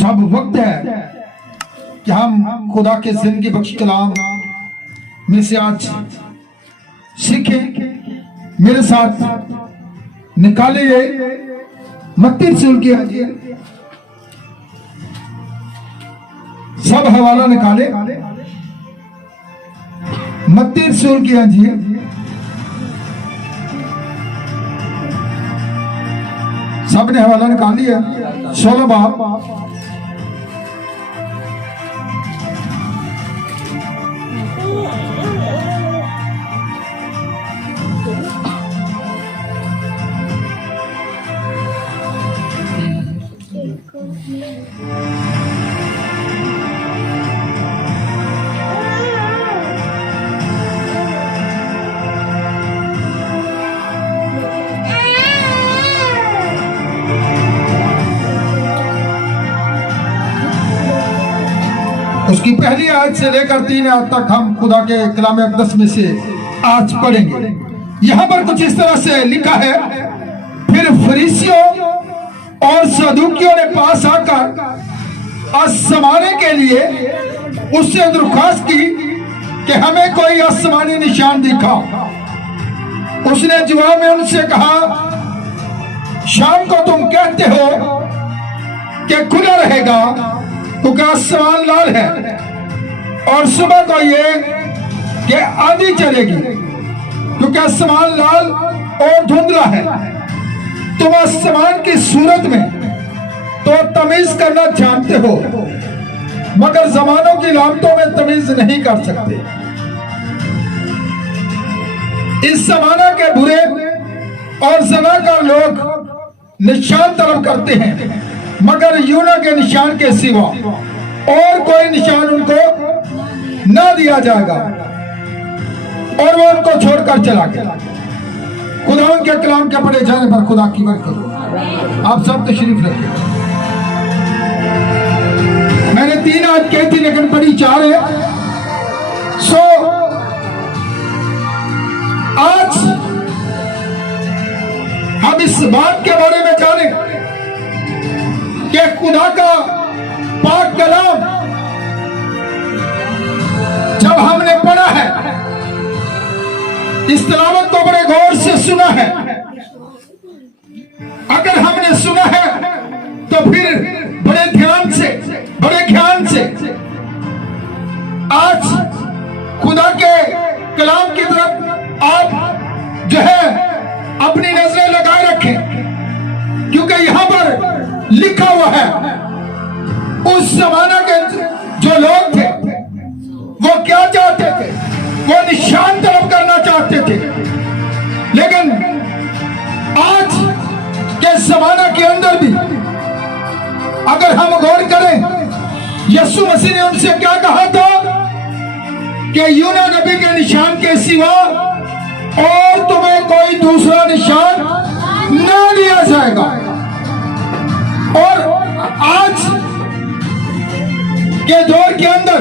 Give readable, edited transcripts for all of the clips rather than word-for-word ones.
सब वक्त है कि हम खुदा के जिंदगी बख्श कलाम में से आज सीखें। मेरे साथ निकालिए मत्ती रसूल की अंजील, सब हवाला निकाले। मत्ती रसूल की अंजील सबने हवाला निकाल लिया। 16 बाब उसकी पहली आयत से लेकर 3 आयत तक हम खुदा के कलाम अक़दस में से आज पढ़ेंगे। यहाँ पर कुछ इस तरह से लिखा है, फिर फरीसियों और सदूकियों ने पास आकर आसमाने के लिए उससे दरख्वास्त की कि हमें कोई आसमानी निशान दिखाओ। उसने जवाब में उनसे कहा, शाम को तुम कहते हो कि खुला रहेगा क्योंकि आसमान लाल है, और सुबह को ये कि आंधी चलेगी क्योंकि आसमान लाल और धुंधला है। तुम आसमान की सूरत में तो तमीज करना जानते हो, मगर जमानों की लामतों में तमीज नहीं कर सकते। इस जमाना के बुरे और ज़नाकार लोग निशान तलब करते हैं, मगर यूना के निशान के सिवा और कोई निशान उनको ना दिया जाएगा। और वो उनको छोड़कर चला गया। खुदा के कलाम के पढ़े जाने पर खुदा की बरकत। आप सब तशरीफ रखिए। मैंने 3 आज कही थी लेकिन पढ़ी 4 है। सो आज हम इस बात के बारे में जानें कि खुदा का पाक कलाम जब हमने पढ़ा है, इस तिलावत को बड़े गौर से सुना है, अगर हमने सुना है तो फिर बड़े ध्यान से, बड़े ख्याल से आज खुदा के कलाम की तरफ आप जो है अपनी नजरें लगाए रखें, क्योंकि यहां पर लिखा हुआ है उस जमाना के जो लोग थे वो क्या चाहते थे, वो निशान तलब करना चाहते थे। लेकिन आज के जमाना के अंदर भी अगर हम गौर करें, यीशु मसीह ने उनसे क्या कहा था कि यूना नबी के निशान के सिवा और तुम्हें कोई दूसरा निशान ना दिया जाएगा। और आज के दौर के अंदर,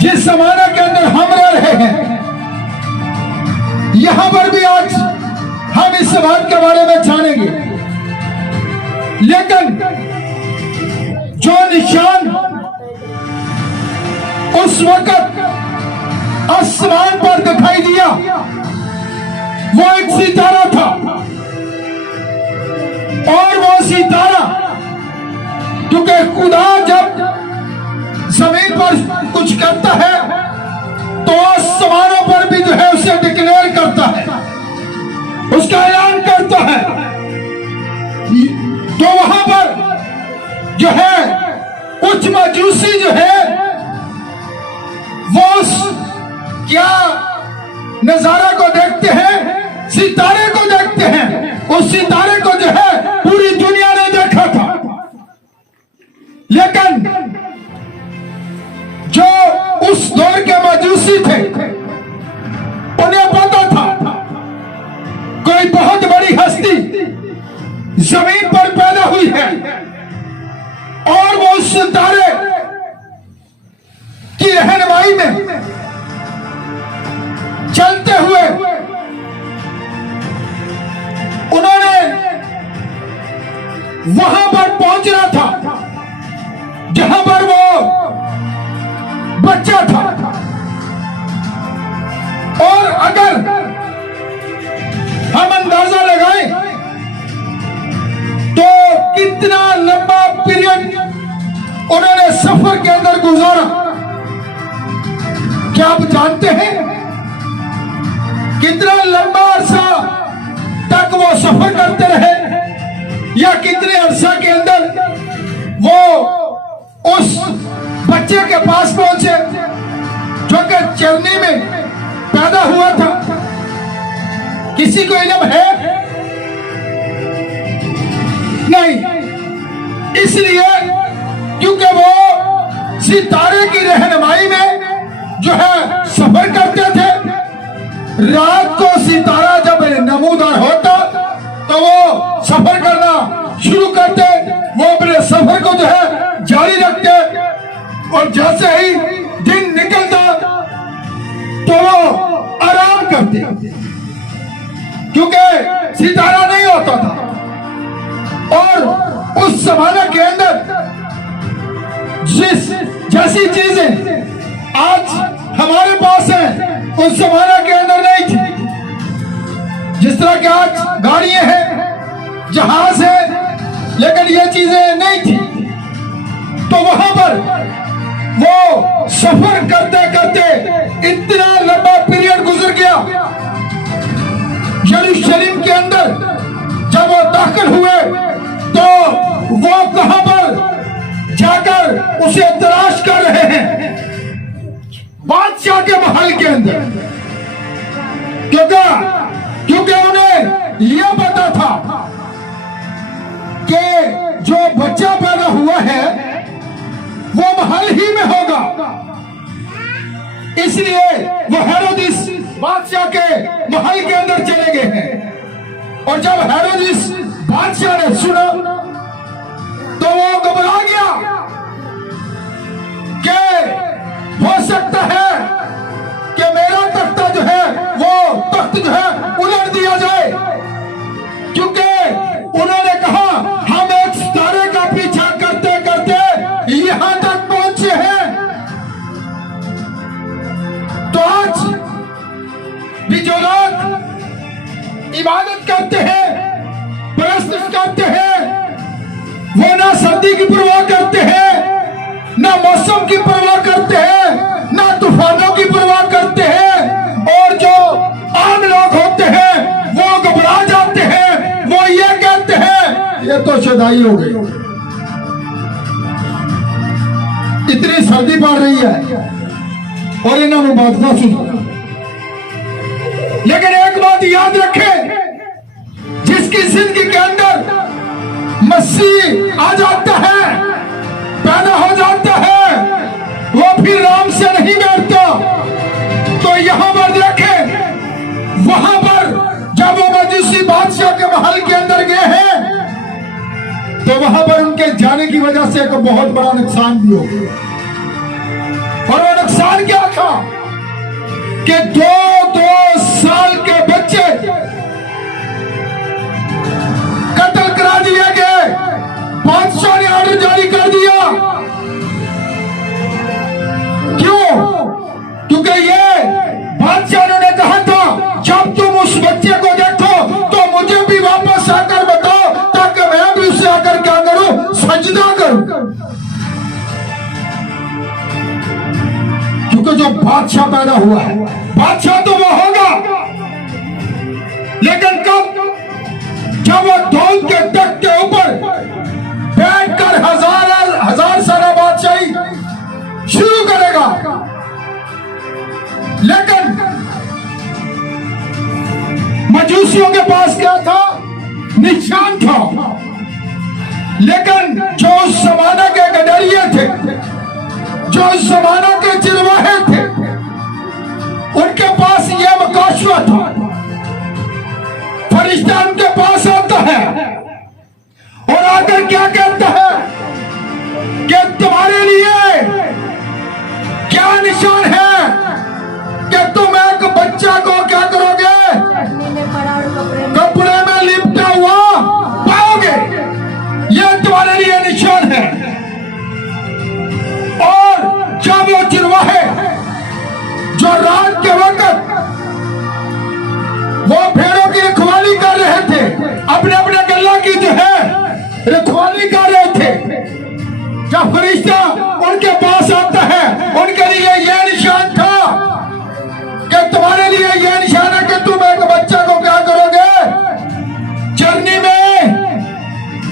जिस जमाने के अंदर हम रह रहे हैं, यहां पर भी आज हम इस बात के बारे में जानेंगे। लेकिन जो निशान उस वक्त आसमान पर दिखाई दिया वो एक सितारा था, और वो सितारा क्योंकि खुदा जब जमीन पर कुछ करता है तो आसमानों पर भी जो है उसे डिक्लेयर करता है, उसका ऐलान करता है। तो वहां पर जो है कुछ मजूसी जो है वो क्या नजारा को देखते हैं, सितारे को देखते हैं। उस सितारे को जो है पूरी दुनिया ने देखा था, लेकिन जो उस दौर के मजूसी थे उन्हें पता था कोई बहुत बड़ी हस्ती जमीन पर पैदा हुई है, और वो उस सितारे की रहनुमाई में चलते हुए उन्होंने पहुंच रहा था जहां पर वो बच्चा था। और अगर हम अंदाजा लगाएं तो कितना लंबा पीरियड उन्होंने सफर के अंदर गुजारा, क्या आप जानते हैं? कितना लंबा अरसा तक वो सफर करते रहे, या कितने अरसा के अंदर वो उस बच्चे के पास पहुंचे जो कि चरनी में पैदा हुआ था? किसी को इल्म है? नहीं। इसलिए क्योंकि वो सितारे की रहनुमाई में जो है सफर करते थे। रात को सितारा जब नमूदार होता तो वो सफर करना शुरू करते, वो अपने सफर को जो है जारी रखते, और जैसे ही दिन निकलता तो वो आराम करते, क्योंकि सितारा नहीं होता था। और उस जमाने के अंदर जैसी चीजें आज हमारे पास है उस जमाने के अंदर नहीं थी। जिस तरह के आज गाड़ियां हैं, जहाज है, लेकिन ये चीजें नहीं थी। तो वहां पर वो सफर करते करते इतना लंबा पीरियड गुजर गया। यरूशलेम के अंदर जब वो दाखिल हुए तो वो कहां पर जाकर उसे तलाश कर रहे हैं? बादशाह के महल के अंदर। क्योंकि उन्हें यह पता था कि जो बच्चा पैदा हुआ है वो महल ही में होगा। इसलिए वो हेरोदिस बादशाह के महल के अंदर चले गए हैं। और जब हेरोदिस बादशाह ने सुना तो वो घबरा गया कि हो सकता है कि मेरा तख्ता जो है वो तख्त जो है उलट दिया जाए, क्योंकि उन्होंने कहा हम एक सितारे का पीछा करते करते यहां तक पहुंचे हैं। तो आज भी जो लोग इबादत करते हैं, परस्तिश करते हैं, वो ना सर्दी की परवाह करते हैं, ना मौसम की परवाह करते हैं, ना तूफानों की परवाह करते हैं। और जो आम लोग होते हैं वो घबरा जाते हैं, वो ये कहते हैं ये तो शदाई हो गई, इतनी सर्दी पड़ रही है और इन्होंने बात ना सुनी। लेकिन एक बात याद रखें, जिसकी जिंदगी के अंदर मसीह आ जाता है, पैदा हो जाता है, वो फिर राम से नहीं बैठता। तो यहां पर देखें, वहां पर जब वो मजूसी बादशाह के महल के अंदर गए हैं तो वहां पर उनके जाने की वजह से एक बहुत बड़ा नुकसान भी हो गया। और वो नुकसान क्या था कि 2 साल के बच्चे कत्ल करा दिए गए। बादशाह ने ऑर्डर जारी कर दिया। क्यों? क्योंकि ये बादशाह ने कहा था जब तुम उस बच्चे को देखो तो मुझे भी वापस आकर बताओ, ताकि मैं भी उसे आकर क्या करूं, सजदा करूं। क्योंकि जो बादशाह पैदा हुआ है, बादशाह तो वो होगा, लेकिन कब? जब वो दाऊद के तख्त के ऊपर बैठकर हजार सारा बादशाही शुरू करेगा। लेकिन मजूसियों के पास क्या था? निशान था। लेकिन जो उस जमाना के गडरिये थे, जो उस जमाना के चिरवाहे थे, उनके पास यह मकाशवा था। फरिश्ता उनके पास आता है और आकर क्या कहता है कि तुम्हारे लिए क्या निशान है कि तुम एक बच्चा को क्या करोगे? कपड़े में लिपटा हुआ पाओगे। यह तुम्हारे लिए निशान रखवाली कर रहे थे। जब फरिश्ता उनके पास आता है, उनके लिए यह निशान था कि तुम्हारे लिए यह निशान है कि तुम एक बच्चा को क्या करोगे, चरनी में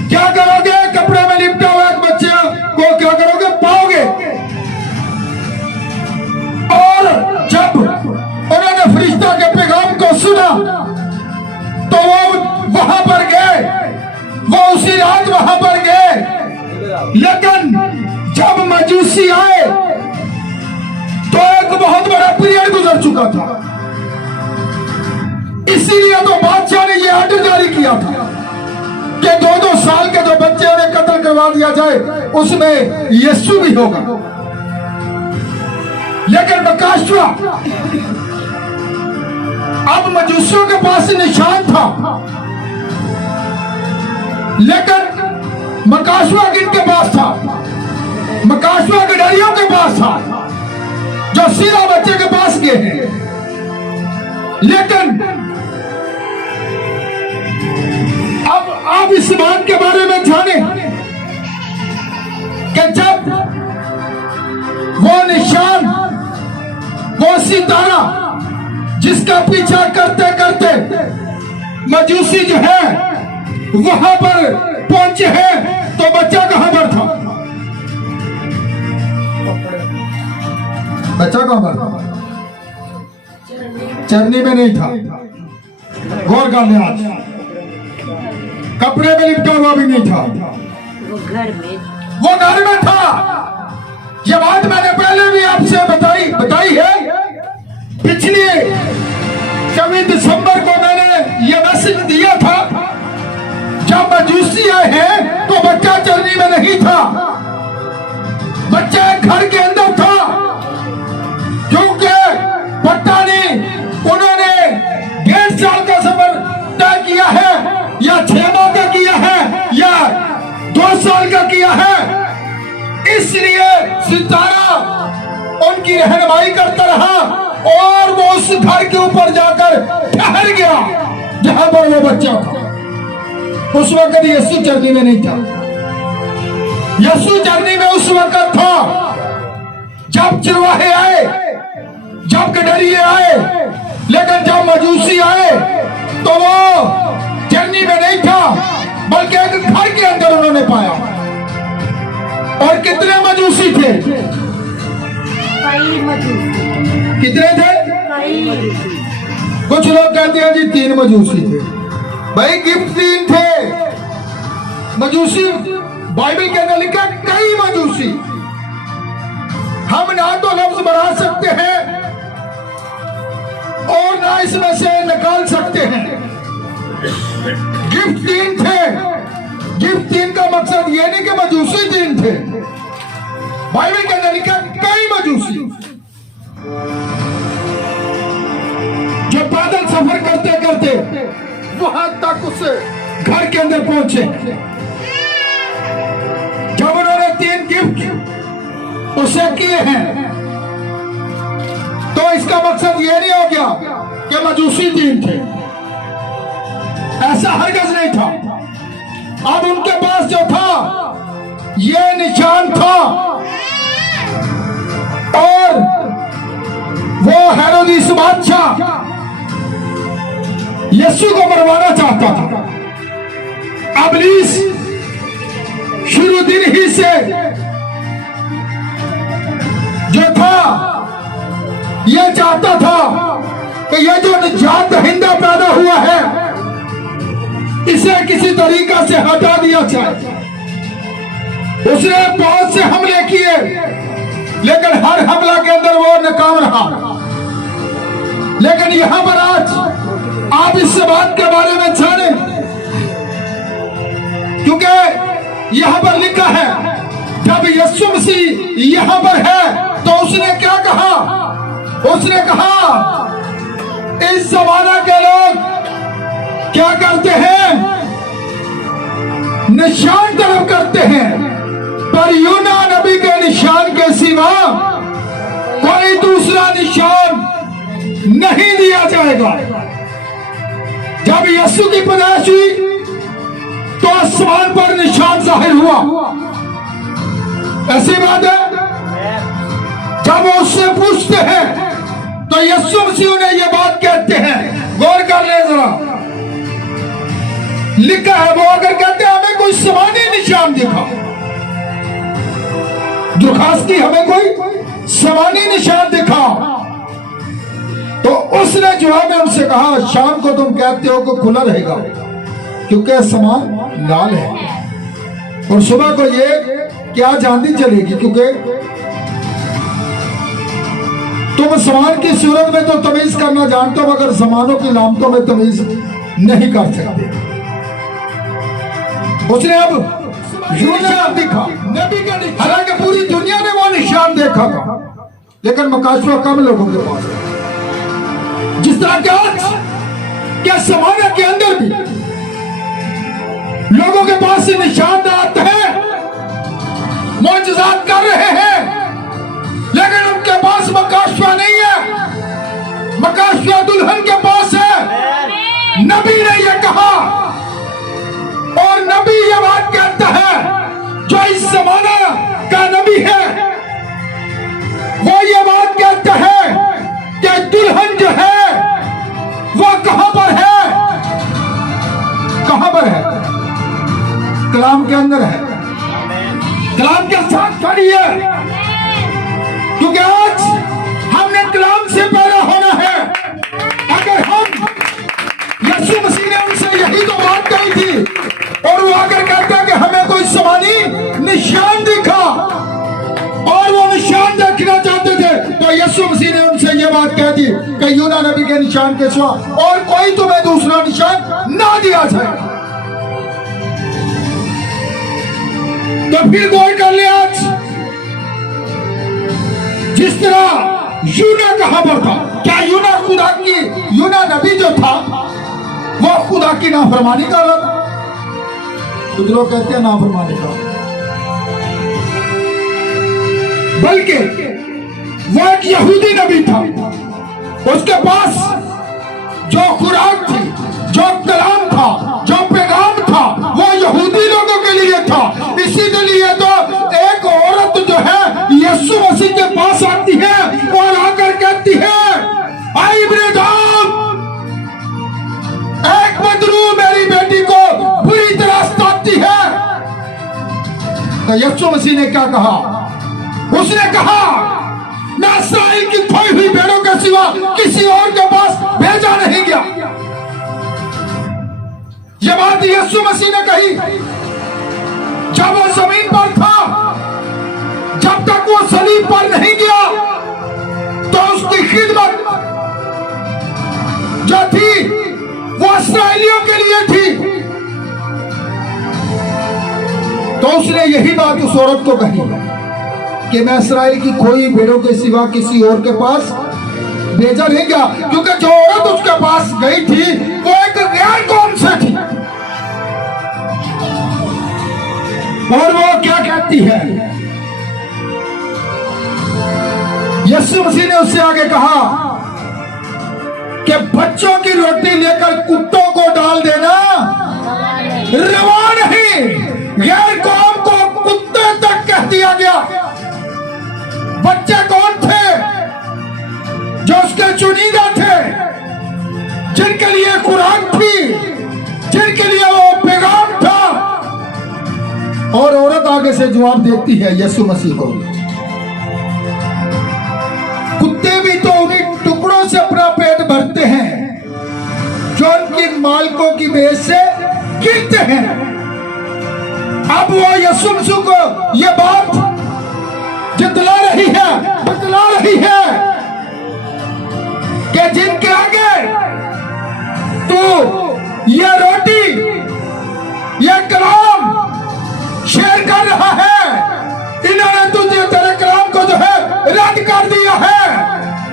क्या करोगे, कपड़े में लिपटा हुआ एक बच्चे को क्या करोगे, पाओगे। और जब उन्होंने फरिश्ता के पैगाम को सुना तो वो वहां पर गए, वो उसी रात वहां पर गए। लेकिन जब मजूसी आए तो एक बहुत बड़ा पीरियड गुजर चुका था, इसीलिए तो बादशाह ने यह आर्डर जारी किया था कि 2-2 साल के जो बच्चे उन्हें कत्ल करवा दिया जाए, उसमें यीशु भी होगा। लेकिन मकाशवा, अब मजूसियों के पास निशान था, लेकिन मकाशवा किनके पास था, मकाशवा गडरियों के पास था, जो सीधा बच्चे के पास गए हैं। लेकिन अब आप इस बात के बारे में जाने कि जब वो निशान, वो सितारा जिसका पीछा करते करते मजूसी जो है वहां पर पहुंचे हैं, तो बच्चा कहां पर था, बच्चा कहां पर था, चरनी में नहीं था। गौर कर ले, आज कपड़े में लिपटा हुआ भी नहीं था, वो घर में था। ये बात मैंने पहले भी आपसे बताई है। पिछले 24 दिसंबर को मैंने ये मैसेज दिया था, जब मजूसी आए हैं तो बच्चा चरनी में नहीं था, बच्चा घर के अंदर था। क्योंकि पता नहीं उन्होंने 1.5 साल का सफर तय किया है, या 6 माह का किया है, या 2 साल का किया है। इसलिए सितारा उनकी रहनुमाई करता रहा और वो उस घर के ऊपर जाकर ठहर गया जहां पर वो बच्चा था। उस वक्त यीशु चरनी में नहीं था। यीशु चरनी में उस वक्त था जब चरवाहे आए, जब गडरिये आए। लेकिन जब मजूसी आए तो वो चरनी में नहीं था, बल्कि एक घर के अंदर उन्होंने पाया। और कितने मजूसी थे, कितने थे, कुछ लोग कहते हैं जी 3 मजूसी थे। भाई गिफ्ट 3 थे मजूसी। बाइबल के अंदर लिखा कई मजूसी। हम ना तो लफ्ज बढ़ा सकते हैं और ना इसमें से निकाल सकते हैं। गिफ्ट 3 थे। गिफ्ट 3 का मकसद ये नहीं कि मजूसी 3 थे। बाइबल के अंदर लिखा कई मजूसी जो पैदल सफर करते करते वहां तक उस घर के अंदर पहुंचे। जब उन्होंने 3 गिफ्ट उसे किए हैं तो इसका मकसद ये नहीं हो गया कि मजूसी 3 थे, ऐसा हरगिज़ नहीं था। अब उनके पास जो था ये निशान था और वो हेरोदिस बादशाह यीशु को मरवाना चाहता था। इब्लीस शुरू दिन ही से जो था ये चाहता था कि ये जो निजात दहिंदा पैदा हुआ है इसे किसी तरीका से हटा दिया जाए। उसने बहुत से हमले किए, लेकिन हर हमला के अंदर वो नाकाम रहा। लेकिन यहां पर आज आप इस बात के बारे में जाने, क्योंकि यहां पर लिखा है जब यीशु मसीह यहां पर है तो उसने क्या कहा, उसने कहा इस जमाना के लोग क्या करते हैं, निशान तलब करते हैं, पर यूना नबी के निशान के सिवा कोई दूसरा निशान नहीं दिया जाएगा। जब यीशु की पैदाइश हुई तो आसमान पर निशान जाहिर हुआ। ऐसी बात है। जब वो उससे पूछते हैं तो यीशु मसीह उन्हें ये बात कहते हैं, गौर कर ले जरा, लिखा है वो अगर कहते हैं हमें कोई समानी निशान दिखा, दुर्खास्त की हमें कोई समानी निशान दिखा, तो उसने जवाब में उनसे कहा शाम को तुम कहते हो कि खुला रहेगा क्योंकि आसमान लाल है, और सुबह को ये क्या चांदी चलेगी क्योंकि तुम आसमान की सूरत में तो तमीज करना जानते हो मगर जमानों की लामतों में तमीज नहीं कर सकते। उसने अब निशान दिखा, नबी का निशान, हालांकि पूरी दुनिया ने वो निशान देखा था लेकिन मकाशवा कम लोगों के पास। जिस तरह के आज क्या जमाने के अंदर भी लोगों के पास निशानात हैं, मौजूदात कर रहे हैं, लेकिन उनके पास मकाशवा नहीं है। मकाशवा दुल्हन के पास है। नबी ने यह कहा और नबी ये बात कहता है जो इस जमाना का नबी है, वो ये बात कहता है कि दुल्हन जो है वो कहां पर है? कहां पर है? कलाम के अंदर है, कलाम के साथ खड़ी है, क्योंकि आज हमने कलाम से पैदा होना है। अगर हम, यीशु मसीह ने उनसे यही तो बात कही थी, और वो अगर कहता कि हमें कोई समानी निशान दिखा और वो निशान देखना चाहते थे, तो यीशु मसीह ने उनसे ये बात कह दी कि यूना नबी के निशान के सिवा और कोई तुम्हें दूसरा निशान ना दिया जाए। तो फिर गौर कर ले, आज जिस तरह यूना कहां पर था, क्या यूना खुदा की, यूना नबी जो था वो खुदा की नाफरमानी कर रहा था? कुछ लोग कहते हैं नाफरमानी का, बल्कि वो एक यहूदी नबी था। उसके पास जो खुराक थी, जो कलाम था, जो पैगाम था, वो यहूदी लोगों के लिए था। इसीलिए तो एक औरत जो है यीशु मसीह के पास आती है और आकर कहती है, आई ब्रदर, एक बदरू मेरी बेटी को बुरी तरह सताती है। तो यीशु मसीह ने क्या कहा? उसने कहा नासराइल की खोई हुई भेड़ों के सिवा किसी और के पास भेजा नहीं गया। यह बात यीशु मसीह ने कही जब वो जमीन पर था, जब तक वो सलीब पर नहीं गया, तो उसकी खिदमत जो थी वो इस्राएलियों के लिए थी। तो उसने यही बात उस औरत को कही कि मैं इस्राएल की कोई भेड़ों के सिवा किसी और के पास भेजा नहीं गया, क्योंकि जो औरत उसके पास गई थी वो एक गैर कौम से थी। और वो क्या कहती है? यीशु मसीह ने उससे आगे कहा कि बच्चों की रोटी लेकर कुत्तों को डाल देना रवा नहीं। गैर कौम को कुत्ते तक कह दिया गया। बच्चे कौन थे? जो उसके चुनिंदा थे, जिनके लिए कुरान थी, जिनके लिए वो पैगाम था। और औरत आगे से जवाब देती है यीशु मसीह को, कुत्ते भी तो उन्हीं टुकड़ों से अपना पेट भरते हैं जो उनकी मालिकों की मेज से गिरते हैं। अब वो यीशु मसीह को ये बात जितला रही है, बतला रही है कि जिनके आगे तू ये रोटी, ये कलाम शेयर कर रहा है, इन्होंने तुझे, तेरे कलाम को जो है रद्द कर दिया है।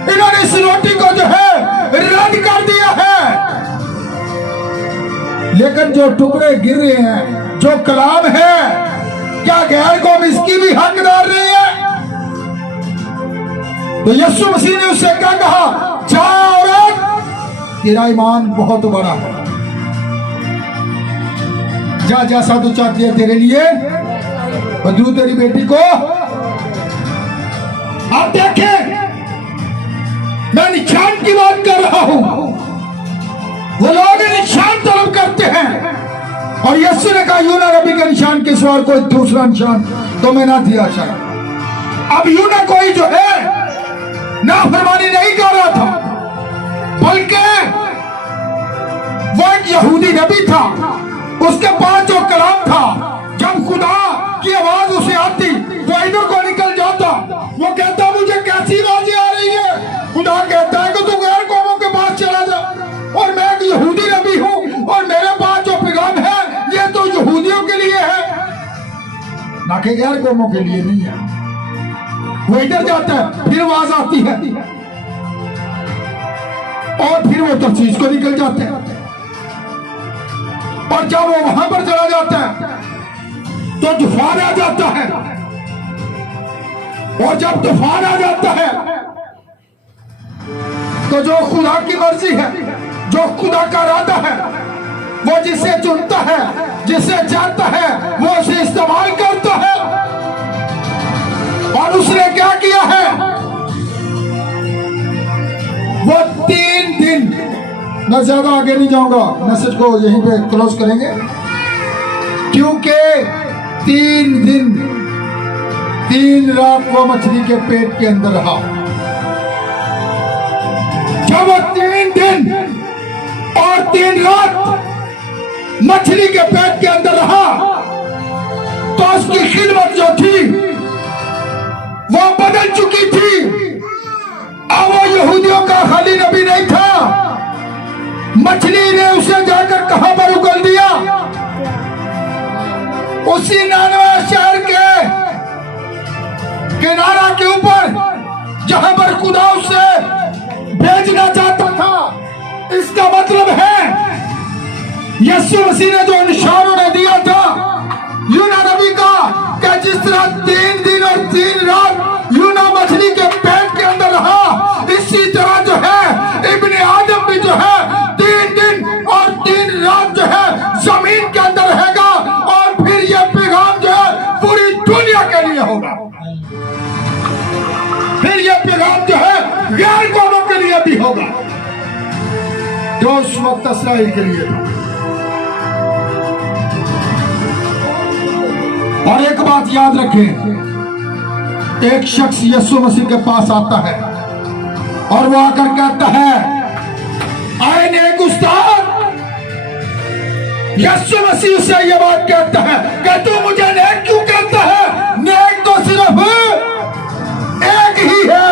इन्होंने इस रोटी को जो है रद्द कर दिया है। लेकिन जो टुकड़े गिर रहे हैं, जो कलाम है, क्या गैर कौम इसकी भी हकदार नहीं है? तो यीशु मसीह ने उससे क्या कहा? जा औरत, तेरा ईमान बहुत बड़ा है। जा जैसा तू चाहती है तेरे लिए बदलू तेरी बेटी को। आप देखें, मैं निशान की बात कर रहा हूं। वो लोग निशान तलब करते हैं और यीशु ने कहा यूना नबी के निशान के सिवा कोई दूसरा निशान तो मैं ना दिया चाहे। अब यूना कोई जो है नाफरमानी नहीं कर रहा था, बल्कि वो एक यहूदी नबी था। उसके पास जो कलाम था, जब खुदा की आवाज उसे आती वो इधर को निकल जाता। वो कहता मुझे कैसी आवाजें आ रही है। खुदा कहता है कि तू गैर कौमों के पास चला जा, और मैं एक यहूदी नबी हूं और मेरे पास जो पैगाम है ये तो यहूदियों के लिए है, ना कि गैर कौमों के लिए नहीं है। वो इधर जाता है, फिर आवाज आती है और फिर वो तफसीर को निकल जाते हैं। और जब वो वहां पर चला जाता है तो तूफान आ जाता है, और जब तूफान आ जाता है तो जो खुदा की मर्जी है, जो खुदा का इरादा है, वो जिसे चुनता है, जिसे चाहता है, वो उसे इस्तेमाल करता है। और उसने क्या किया है, वो 3 दिन, मैं ज्यादा आगे नहीं जाऊंगा, मैसेज को यहीं पे क्लोज करेंगे, क्योंकि 3 दिन 3 रात वो मछली के पेट के अंदर रहा। जब वो 3 दिन और 3 रात मछली के पेट के अंदर रहा तो उसकी खिदमत जो थी वो बदल चुकी थी। अब वो यहूदियों का खाली नबी नहीं था। मछली ने उसे जाकर कहां पर उगल दिया, उसी नानवा शहर के किनारा के ऊपर, जहां पर खुदा उसे भेजना चाहता था। इसका मतलब है यीशु मसीह ने जो निशान उन्हें दिया था यूना नबी का, कि जिस तरह 3 दिन और 3 रात यूना मछली के पेट के अंदर रहा, इसी तरह जो है इब्ने आदम भी जो है 3 दिन और 3 रात जो है जमीन के अंदर रहेगा। और फिर यह पैगाम जो है पूरी दुनिया के लिए होगा। फिर यह पैगाम जो है गैर कौमों के लिए भी होगा, जो उस वक्त इस्राएल के लिए था। और एक बात याद रखें, एक शख्स यीशु मसीह के पास आता है और वो आकर कहता है, आए नेक उस्ताद। यीशु मसीह से ये बात कहता है कि तू मुझे नेक क्यों कहता है? नेक तो सिर्फ एक ही है।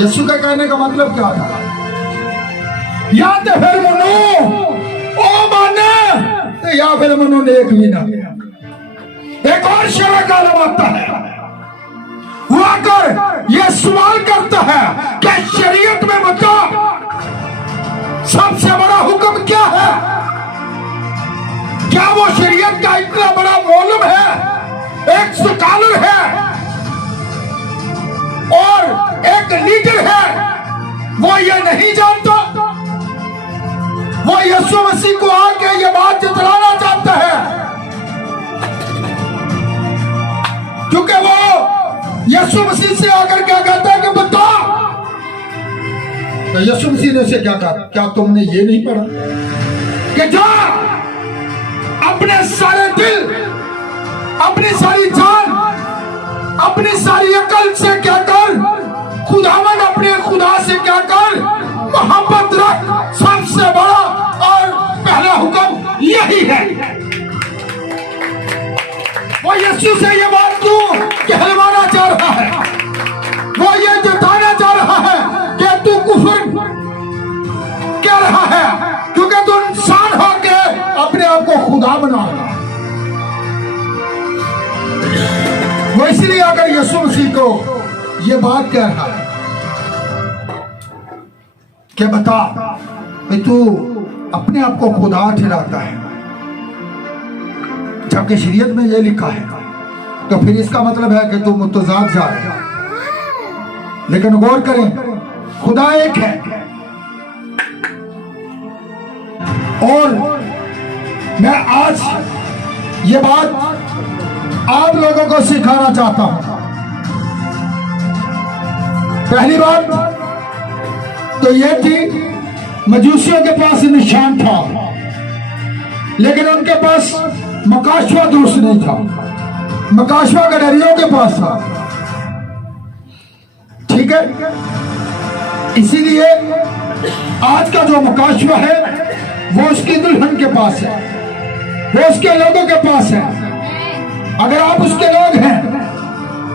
यीशु का कहने का मतलब क्या था? या तो फिर मनो ओ माने, या फिर मनो नेक भी ना। एक और शरा का आलम आता है, वो आकर यह सवाल करता है कि शरीयत में बता सबसे बड़ा हुक्म क्या है? क्या वो शरीयत का इतना बड़ा मौलम है, एक स्कॉलर है और एक लीडर है, वो ये नहीं जानता? वो यीशु मसीह को आके ये बात जतलाना चाहता है, क्योंकि वो यीशु मसीह से आकर क्या कहता है कि बता। तो यीशु मसीह ने उसे क्या कहा? क्या तुमने ये नहीं पढ़ा कि जा अपने सारे दिल, अपनी सारी जान, अपनी सारी अकल से क्या कर, खुदावन अपने खुदा से क्या कर, मोहब्बत रख। सबसे बड़ा और पहला हुक्म यही है। वो यीशु से ये बात क्यों कहलवाना चाह रहा है? वो ये जताना चाह रहा है कि तू कुफर क्या रहा है, क्योंकि तू इंसान होके अपने आप को खुदा बना रहा है। वो इसलिए अगर यीशु मसीह को ये बात कह रहा है कि बता भाई तू अपने आप को खुदा ठहराता है, जबकि शरीयत में ये लिखा है, तो फिर इसका मतलब है कि तू मुतजाद जा रहा है। लेकिन गौर करें, खुदा एक है और मैं आज ये बात आप लोगों को सिखाना चाहता हूं। पहली बात तो यह थी, मजूसियों के पास निशान था, लेकिन उनके पास मकाशवा दुरुस्त नहीं था। मकाशवा गडरियों के पास था, ठीक है। इसीलिए आज का जो मकाशवा है वो उसकी दुल्हन के पास है, वो उसके लोगों के पास है। अगर आप उसके लोग हैं,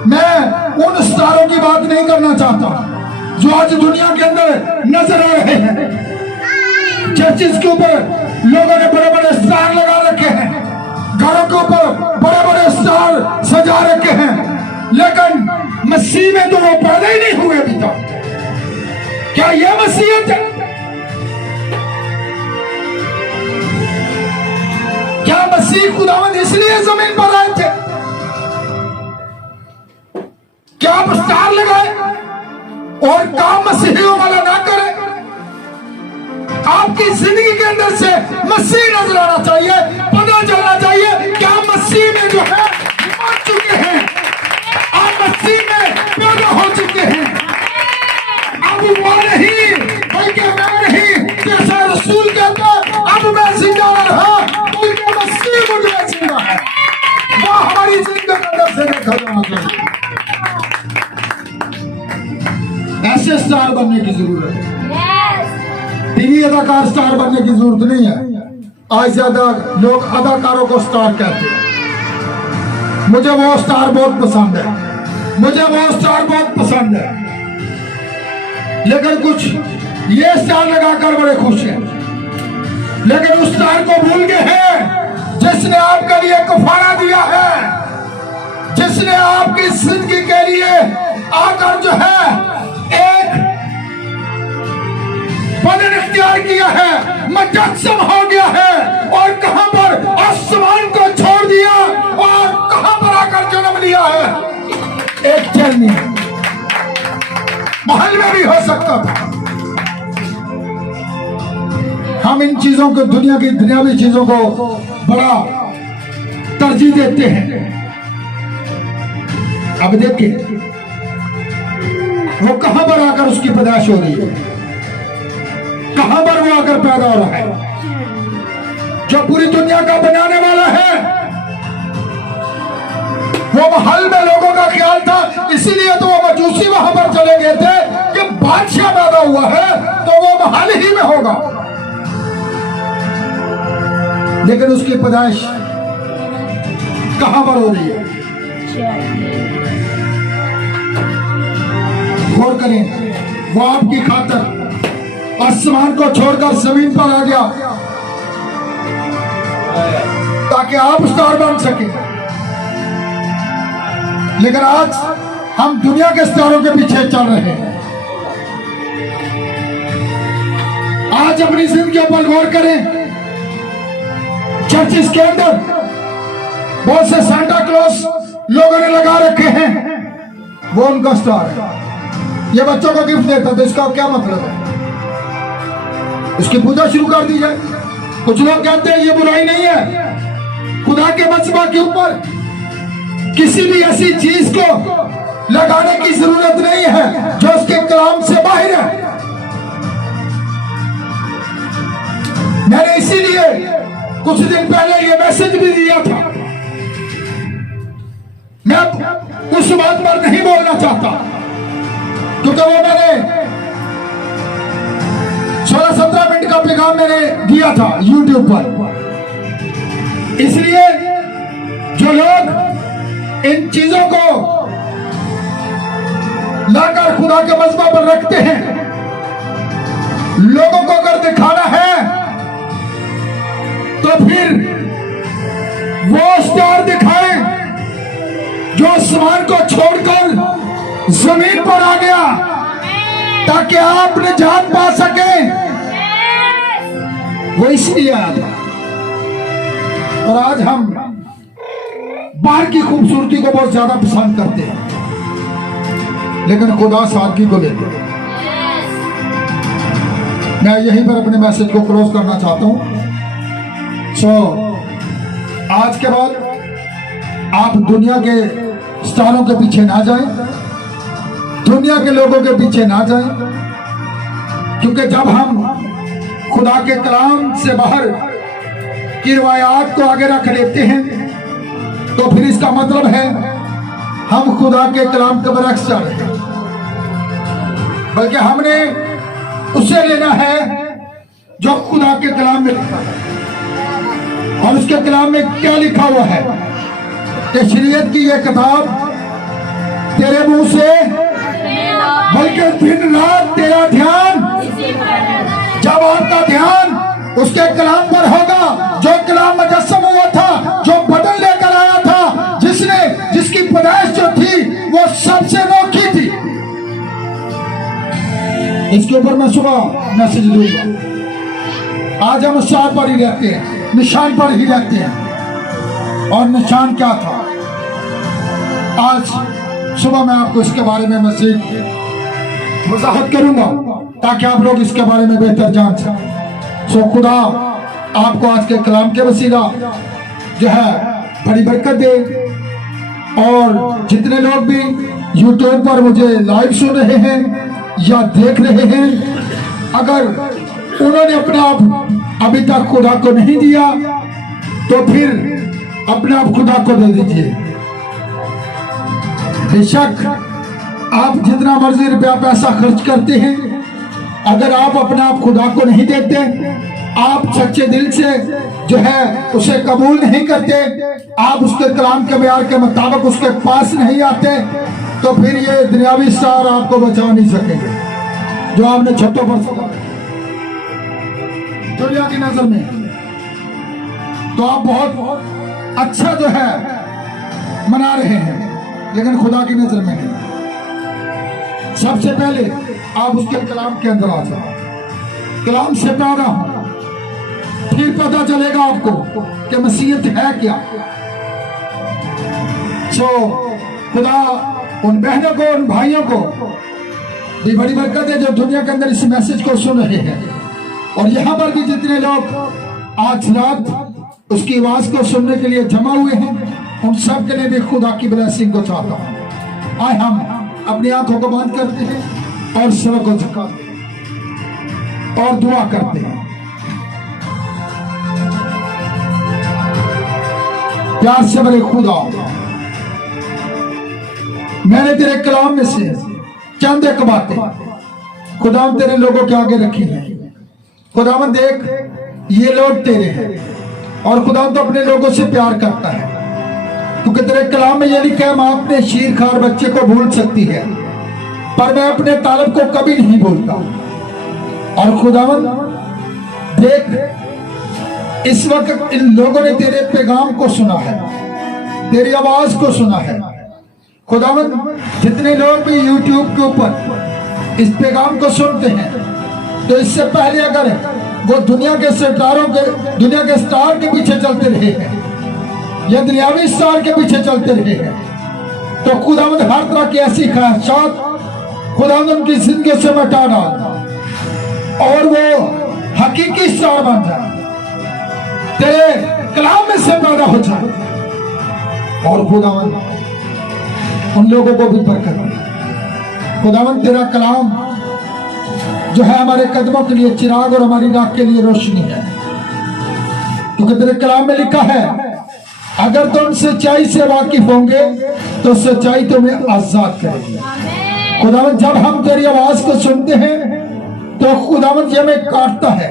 मैं उन स्टारों की बात नहीं करना चाहता जो आज दुनिया के अंदर नजर आ रहे हैं। चर्चिस के ऊपर लोगों ने बड़े बड़े स्टार लगा रखे हैं, घरों के ऊपर बड़े बड़े स्टार सजा रखे हैं, लेकिन मसीह में तो वो पैदा ही नहीं हुए अभी तक। क्या यह मसीहत है? क्या मसीह खुदावंद इसलिए जमीन पर आए थे? क्या आप स्टार लगाए और काम मसीहियों वाला ना करें? आपकी जिंदगी के अंदर से मसीह नजर आना चाहिए, पता चलना चाहिए क्या मसीह में जो है मर चुके हैं, आप मसीह में पैदा हो चुके हैं। अब वो नहीं बल्कि मैं नहीं, जैसा रसूल कहता अब मैं जिंदा रहा बल्कि मसीह मुझे जिंदा है। वो हमारी जिंदगी के अंदर से देखा जाना चाहिए। ऐसे स्टार बनने की जरूरत है। टीवी अदाकार स्टार बनने की जरूरत नहीं है। आज ज्यादा लोग अदाकारों को स्टार कहते हैं। मुझे वो स्टार बहुत पसंद है, मुझे वो स्टार बहुत पसंद है, लेकिन कुछ ये स्टार लगाकर बड़े खुश हैं, लेकिन उस स्टार को भूल गए हैं जिसने आपके लिए कफारा दिया है, जिसने आपकी जिंदगी के लिए आकर जो है एक बदन इख्तियार किया है, मुजस्सम हो गया है, और कहां पर आसमान को छोड़ दिया और कहां पर आकर जन्म लिया है। एक चलनी महल में भी हो सकता था। हम इन चीजों को, दुनिया की दुनियावी चीजों को बड़ा तरजीह देते हैं। अब देखिए वो कहां पर आकर उसकी पैदाइश हो रही है, कहां पर वो आकर पैदा हो रहा है। जो पूरी दुनिया का बनाने वाला है, वो महल में लोगों का ख्याल था, इसीलिए तो वो मजूसी वहां पर चले गए थे कि बादशाह पैदा हुआ है तो वो महल ही में होगा, लेकिन उसकी पैदाइश कहां पर हो रही है? गौर करें, वो आपकी खातिर आसमान को छोड़कर जमीन पर आ गया ताकि आप स्टार बन सके। लेकिन आज हम दुनिया के स्टारों के पीछे चल रहे हैं। आज अपनी जिंदगी पर गौर करें। चर्चिस के अंदर बहुत से सांता क्लॉज लोगों ने लगा रखे हैं, वो उनका स्टार है। ये बच्चों को गिफ्ट देता तो इसका क्या मतलब है? उसकी पूजा शुरू कर दी जाए। कुछ लोग कहते हैं ये बुराई नहीं है। खुदा के मजमा के ऊपर किसी भी ऐसी चीज को लगाने की जरूरत नहीं है जो उसके कलाम से बाहर है। मैंने इसीलिए कुछ दिन पहले ये मैसेज भी दिया था। मैं उस बात पर नहीं बोलना चाहता क्योंकि वो मैंने 16-17 मिनट का पैगाम मैंने दिया था YouTube पर। इसलिए जो लोग इन चीजों को लाकर खुदा के मजमा पर रखते हैं, लोगों को अगर दिखाना है तो फिर वो स्टार दिखाएं जो आसमान को छोड़कर जमीन पर आ गया ताकि आप निजात पा सके। वो इसलिए आया। और आज हम बाहर की खूबसूरती को बहुत ज्यादा पसंद करते हैं, लेकिन खुदा सादगी को लेते हैं। मैं यहीं पर अपने मैसेज को क्लोज करना चाहता हूं। आज के बाद आप दुनिया के स्टारों के पीछे ना जाएं, दुनिया के लोगों के पीछे ना जाएं, क्योंकि जब हम खुदा के कलाम से बाहर की रिवायात को आगे रख लेते हैं तो फिर इसका मतलब है हम खुदा के कलाम के बरक्स जा रहे हैं। बल्कि हमने उसे लेना है जो खुदा के कलाम में लिखा है। और उसके कलाम में क्या लिखा हुआ है कि शरीयत की यह किताब तेरे मुंह से, बल्कि दिन रात तेरा ध्यान, जब आपका ध्यान उसके कलाम पर होगा, जो कलाम मुजस्सम हुआ था, जो बदल लेकर आया था, जिसकी पैदाइश जो थी वो सबसे अनोखी थी। इसके ऊपर मैं सुबह मैसेज दूंगा। आज हम निशान पर ही रहते हैं, निशान पर ही रहते हैं। और निशान क्या था, आज सुबह मैं आपको इसके बारे में मज़ीद वजाहत करूंगा ताकि आप लोग इसके बारे में बेहतर जान सकें। सो खुदा आपको आज के कलाम के वसीला जो है बड़ी बरकत दे। और जितने लोग भी यूट्यूब पर मुझे लाइव सुन रहे हैं या देख रहे हैं, अगर उन्होंने अपने आप अभी तक खुदा को नहीं दिया तो फिर अपने आप खुदा को दे दीजिए। बेशक आप जितना मर्जी रुपया पैसा खर्च करते हैं, अगर आप अपने आप खुदा को नहीं देते, आप सच्चे दिल से जो है उसे कबूल नहीं करते, आप उसके कलाम के बयान के मुताबिक उसके पास नहीं आते, तो फिर ये दुनियावी स्टार आपको बचा नहीं सकेंगे जो आपने छतों पर सजा दुनिया की नजर में। तो आप बहुत अच्छा जो है मना रहे हैं, लेकिन खुदा की नजर में नहीं। सबसे पहले आप उसके कलाम के अंदर आ जाओ, कलाम से पैदा हो, फिर पता चलेगा आपको कि मसीहत है क्या। सो खुदा उन बहनों को, उन भाइयों को भी बड़ी बरकत है जो दुनिया के अंदर इस मैसेज को सुन रहे हैं। और यहाँ पर भी जितने लोग आज रात उसकी आवाज को सुनने के लिए जमा हुए हैं, उन सब के लिए भी खुदा की ब्लेसिंग को चाहता हूँ। आए हम अपनी आंखों को बंद करते हैं और सर को झुकाते हैं और दुआ करते हैं। प्यार से बड़े खुदा, मैंने तेरे कलाम में से चंद एक बातें खुदा तेरे लोगों के आगे रखी हैं। खुदावन देख, ये लोग तेरे हैं और खुदा तो अपने लोगों से प्यार करता है, क्योंकि तेरे कलाम में ये लिखा है माँ अपने शीरखार बच्चे को भूल सकती है पर मैं अपने तालब को कभी नहीं भूलता। और खुदावन देख, इस वक्त इन लोगों ने तेरे पैगाम को सुना है, तेरी आवाज को सुना है। खुदावन जितने लोग भी यूट्यूब के ऊपर इस पैगाम को सुनते हैं, तो इससे पहले अगर वो दुनिया के स्टार के पीछे चलते रहे हैं या दुनियावी स्टार के पीछे चलते रहे हैं, तो खुदावंद हर तरह की ऐसी ख्वाहिशात खुदावंद उनकी जिंदगी से मिटा डाल और वो हकीकी स्टार बन जाए, तेरे कलाम में से पैदा हो जाए। और खुदावंद उन लोगों को भी बरकत दे। खुदावंद तेरा कलाम जो है हमारे कदमों के लिए चिराग और हमारी राह के लिए रोशनी है, क्योंकि तेरे कलाम में लिखा है अगर तुम सच्चाई से वाकिफ होंगे तो सच्चाई तुम्हें आजाद करेगी। खुदावंद जब हम तेरी आवाज को सुनते हैं तो खुदावंद ये हमें काटता है,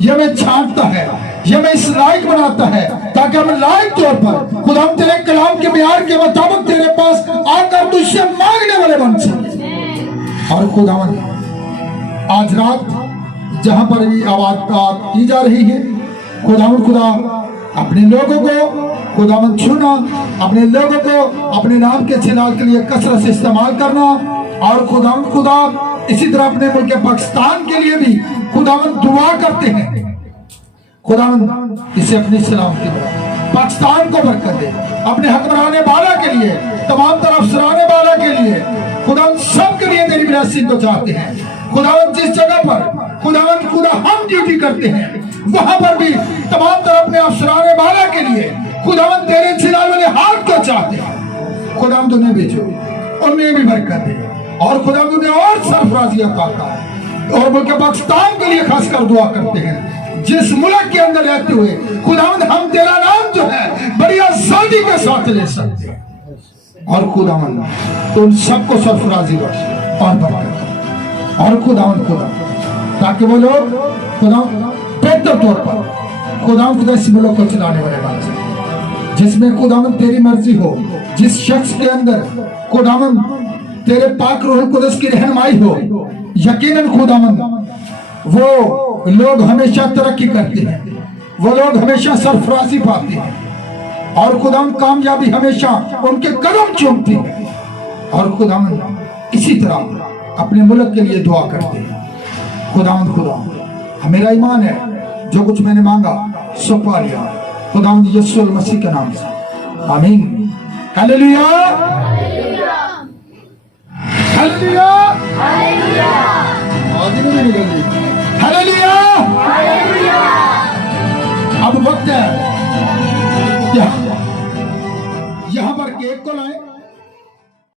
ये हमें छांटता है, ये हमें इस लायक बनाता है ताकि हम लायक तौर पर खुदावंद तेरे कलाम के बयान के मुताबिक तेरे पास आकर तुझसे मांगने वाले बन सके। और खुदावंद आज रात जहां पर भी आवाज की जा रही है, खुदावंद खुदा अपने लोगों को खुदावंद छूना, अपने लोगों को अपने नाम के चिनाल के लिए कसरत से इस्तेमाल करना। और खुदावंद खुदा इसी तरह अपने मुल्क पाकिस्तान के लिए भी खुदावंद दुआ करते हैं, खुदावंद इसे अपनी सलामती दे, पाकिस्तान को बरकत दे, अपने हकमराने वाला के लिए, तमाम तरफ सराहने वाला के लिए, खुदावंद सब के लिए तेरी ब्लेसिंग को चाहते हैं। खुदावंद जिस जगह पर खुदा हम ड्यूटी करते हैं वहां पर भी तमाम तरफ में अफसराने वाला के लिए खुदावन तेरे चिराग वाले हाथ को चाहते हैं। खुदावन उन्हें भेजो, उन्हें भी बरकत दे, और खुदावन उन्हें और सरफराजी अता कर। और मुल्क पाकिस्तान के लिए खासकर दुआ करते हैं, जिस मुल्क के अंदर रहते हुए खुदावन हम तेरा नाम जो है बड़ी आसानी के साथ ले सकते हैं। और खुदावन तो उन सबको सरफराजी बख्श और बरकत, और खुदावन ताकि वो लोग खुदावन बेहतर तौर पर खुदावन खुदा इस मुल्क को चलाने वाले बन सके, जिसमें खुदावन तेरी मर्जी हो, जिस शख्स के अंदर खुदावन तेरे पाक रूह कुदस की रहनुमाई हो, यकीनन खुदावन वो लोग हमेशा तरक्की करते हैं, वो लोग हमेशा सरफराजी पाते हैं, और खुदावन कामयाबी हमेशा उनके कदम चूमती है। और खुदावन इसी तरह अपने मुल्क के लिए दुआ करते हैं। खुदा मेरा ईमान है, जो कुछ मैंने मांगा सो पा लिया खुदावंद यीशु मसीह के नाम से, आमीन। Hallelujah, hallelujah, hallelujah, hallelujah.